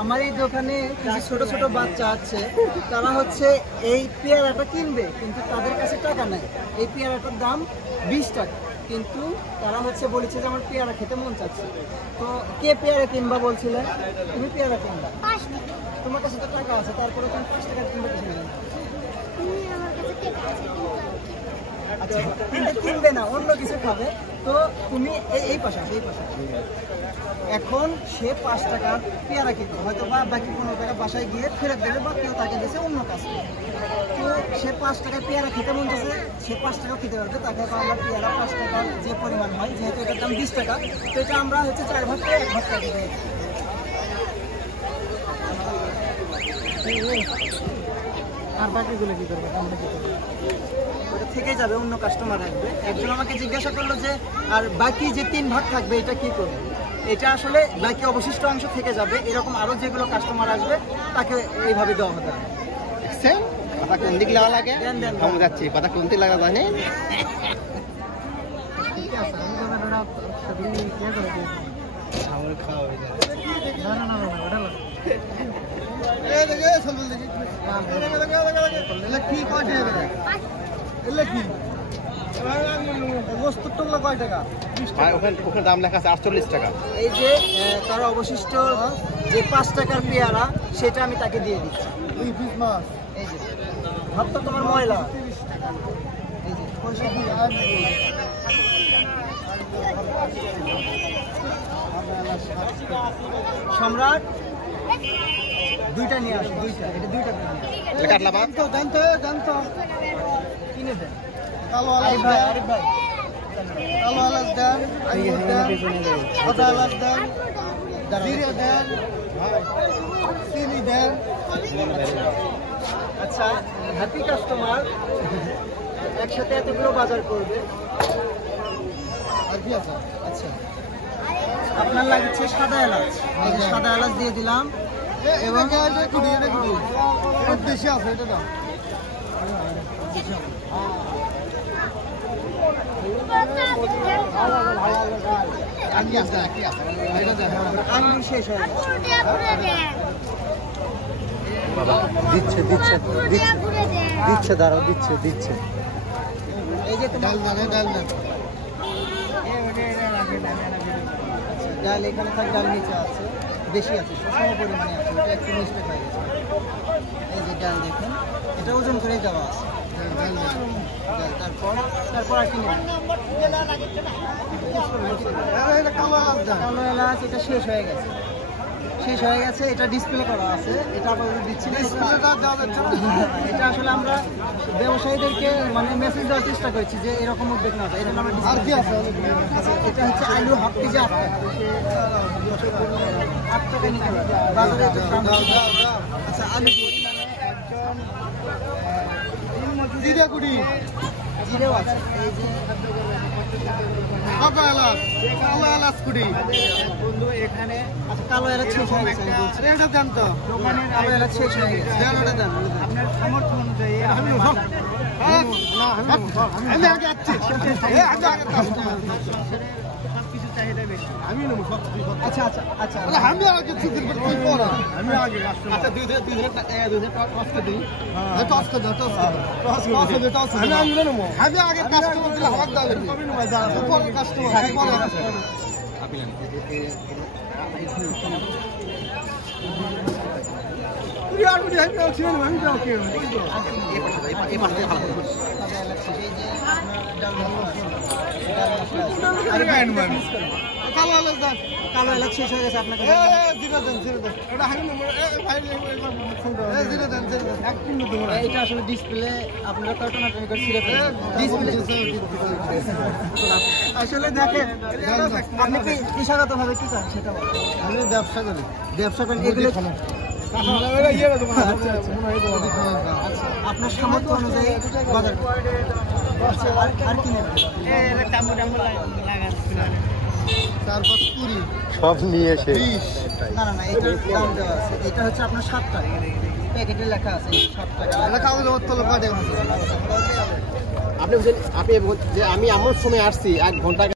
আমার এই দোকানে কিছু ছোট ছোট বাচ্চা আছে, তারা হচ্ছে এই পেয়ারাটা কিনবে, কিন্তু তাদের কাছে টাকা নাই। এই পেয়ারাটার দাম 20 টাকা, কিন্তু তারা হচ্ছে বলেছে যে আমার পেয়ারা খেতে মন চাচ্ছে। তো কে পেয়ারা কিনবা বলছিলে? তুমি পেয়ারা কিনবা, তোমার কাছে তো টাকা আছে, তারপরে তুমি 5 টাকা কিনবে কিছু নেই। আচ্ছা, কিনবে না, অন্য কিছু খাবে। তো তুমি এই পাশে এখন সে 5 টাকার পেয়ারা কিনবে, হয়তো বা বাকি 15 টাকা বাসায় গিয়ে ফেরত দেবে, বা কেউ তাকে দিয়েছে অন্য কাজ করে। তো সে 5 টাকায় পেয়ারা খেতে মন চাচ্ছে, সে 5 টাকা খেতে পারবে। তাকে আমরা পেয়ারা 5 টাকার যে পরিমাণ হয়, যেহেতু এটার দাম 20 টাকা, তো এটা আমরা হচ্ছে 4 ভাগ করে 1 ভাগ টাকা দেবো। আর বাকিগুলো কি করবো? আমরা কি করবো? ওটা থেকে যাবে, অন্য কাস্টমার আসবে। একজন আমাকে জিজ্ঞাসা করলো যে আর বাকি যে 3 ভাগ থাকবে এটা কি করবে? এটা আসলে বাকি অবশিষ্ট অংশ থেকে যাবে, এরকম আরো যেগুলো কাস্টমার আসবে তাকে এইভাবে দেওয়া হতে হবে। পাতা কোন দিক লাগা লাগে আমি যাচ্ছি, পাতা কোন দিক লাগা জানি। ঠিক আছে, আমি খাওয়া হয়ে যাবে। না ওটা লাগে। ওখানে দাম লেখা আছে 48 টাকা। এই যে তার অবশিষ্ট যে 5 টাকার পেয়ারা, সেটা আমি তাকে দিয়ে দিচ্ছি। এই যে ভাবটা তোমার ময়লা, এই যে সম্রাট দুইটা নিয়ে আসো, দুইটা, এটা দুইটা জানতো কিনে দেন। আরিফ ভাই কালো আলাদ দেন, আঙ্গুর দেন, সাদা আলাদ দেন, জিরে দেন, চিনি দেন। আচ্ছা, হ্যাপি কাস্টমার একসাথে এতগুলো বাজার করবে। আর কি আছে? আচ্ছা, আপনার লাগছে সাদা এলাচ, এই যে সাদা এলাচ দিয়ে দিলাম। এবং বেশি আছে এটা দাম। আঙ্গুর শেষ হয়ে দিচ্ছে দাঁড়াও, দিচ্ছে। এই যে ডাল ডাল এখানে থাক, ডাল নিচে আছে, বেশি আছে, সম পরিমাণে আছে, এটা একটু মিস্টেক হয়ে গেছে। এই যে ডাল দেখুন, এটা ওজন করে দেওয়া আছে। তারপর আর কি কালো এলাচ, এটা শেষ হয়ে গেছে, এটা ডিসপ্লে করা আছে, এটা আপাতত দিচ্ছি না। এটা আসলে আমরা ব্যবসায়ীদেরকে মানে মেসেজ দেওয়ার চেষ্টা করছি যে এরকম উদ্যোগ না, এই জন্য আমরা। এটা হচ্ছে আলু হাফ কেজি 8 টাকা, 8 টাকা নিতে পারবে বাজারে। আচ্ছা, আলু জিরেও আছে, এই যে কালো এলাচ কুড়ি বন্ধু এখানে। আচ্ছা, কালো এলাচ শেষ হয়ে গেছে, এটা দেন তো, কালো এলাচ শেষ হয়ে গেছে, দেন আপনার সামর্থ্য অনুযায়ী। আমি আগে যাচ্ছি, সবকিছু চাহিদা বেশি, আমি নেবো সব। আচ্ছা, আমি আগে আমি আগে। আচ্ছা, দুই আমি আগে কাস্টমার দিলে আমার দাও, কাস্টমার কালো এলাচ শেষ হয়ে গেছে আপনাকে। এটা আসলে ডিসপ্লে আপনারা টানাটানি করে ছিঁড়ে ফেলেন। আসলে দেখেন, আপনি কি পেশাগত ভাবে কি করেন সেটা বলেন। আমি ব্যবসা করি। এগুলো আপনার সামর্থ্য অনুযায়ী বাজার আর কি নেবেন? সব নিয়ে এসে না, এটা দাম দেওয়া আছে। এটা হচ্ছে আপনার 7 টাকা, প্যাকেটে লেখা আছে 7 টাকা। আপনি যে আমি এমন সময় আসছি 1 ঘন্টা